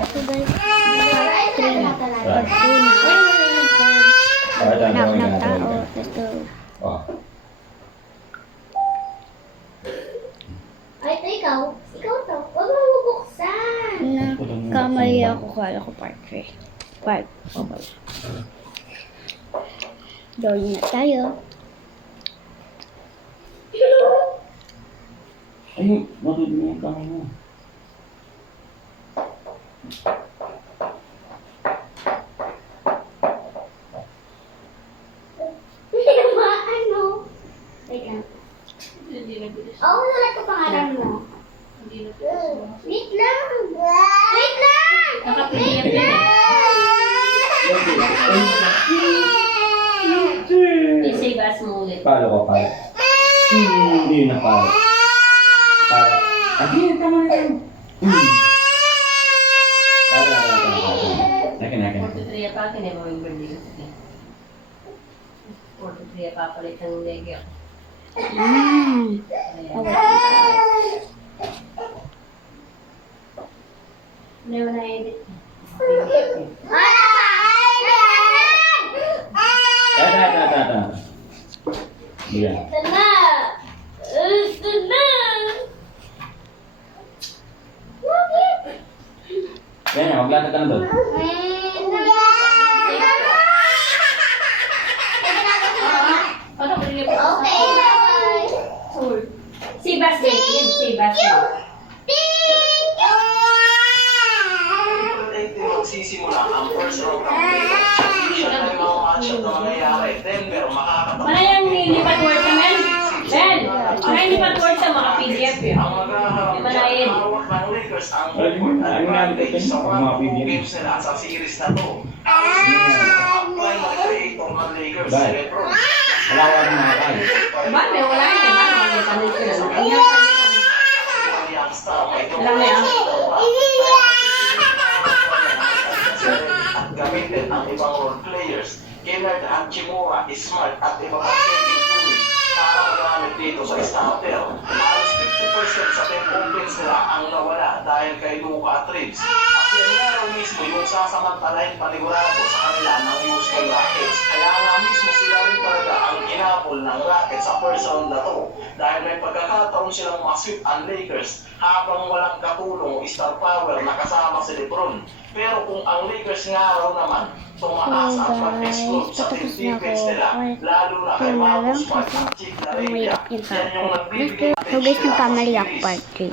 So guys, part 3 na. Part 2 na. Knock knock tao. Let's go. Oh. Ay, ikaw to. Huwag mo bubuksan. Kamali ako. Kala ko part 3. Part. Okay. Gawin na tayo. Ay, matulog yung kamay mo. Ano? Wait lang. Oo, nalat ko pangalan mo. Wait lang. Wait lang! Naka-PDF yan eh. I-save as mo ulit. Palo ko, palo. Hindi na palo. Palo. Ay, tama na yun. Palo. Nakin. 4-3 pa, kinema yung birthday ko. Sige. 4-3 pa palit ng legi ako. Hindi mo na-edit. Tata. Iya. Yan, maglatag ka na doon. Ano ko rin Okay, bye. Si Bastian. Si Bastian. Magsisimula ang first round campaign. Siya na yung mga matchup na mangyayari. Denver, makakatawa. Mana yung nilipat word ka, men? Ben! Ano yung nilipat word sa mga PDF yun? Ang maghaharap Di ba dyan, na-edit? hawak ng Lakers ang Ay, home court ang advantage nalipat sa yun, mga mga PDF. games nila sa series na to. Ang upline ng creator ng Lakers, Dahil. LeBron. Wala ka rin makakain. Ba? May wala yun eh. Ba naman may panit ko na? Ang yan pa yun. Young star, may Alam mo yan? at gamitin ang ibang role players. Kennard Hachimura, Smart at iba pang saving fluid para magamit dito sa starter. Halos 50% sa tempo offense nila ang nawala dahil kay Luka Trips. At yan nga raw mismo yung sasamantalahin panigurado sa kanila ng Houston Rockets. Kaya nga mismo sila rin talaga ang inapol ng Rockets sa first round na to. Dahil may pagkakataon silang masweep ang Lakers habang walang katulong o star power na kasama si LeBron. Pero kung ang Lakers nga raw naman tumaas ang pag-explode sa team defense nila, lalo na kay Marcus Smart at Chick Laredia, yan yung nagbibigay So guys, nagkamali ako part 3.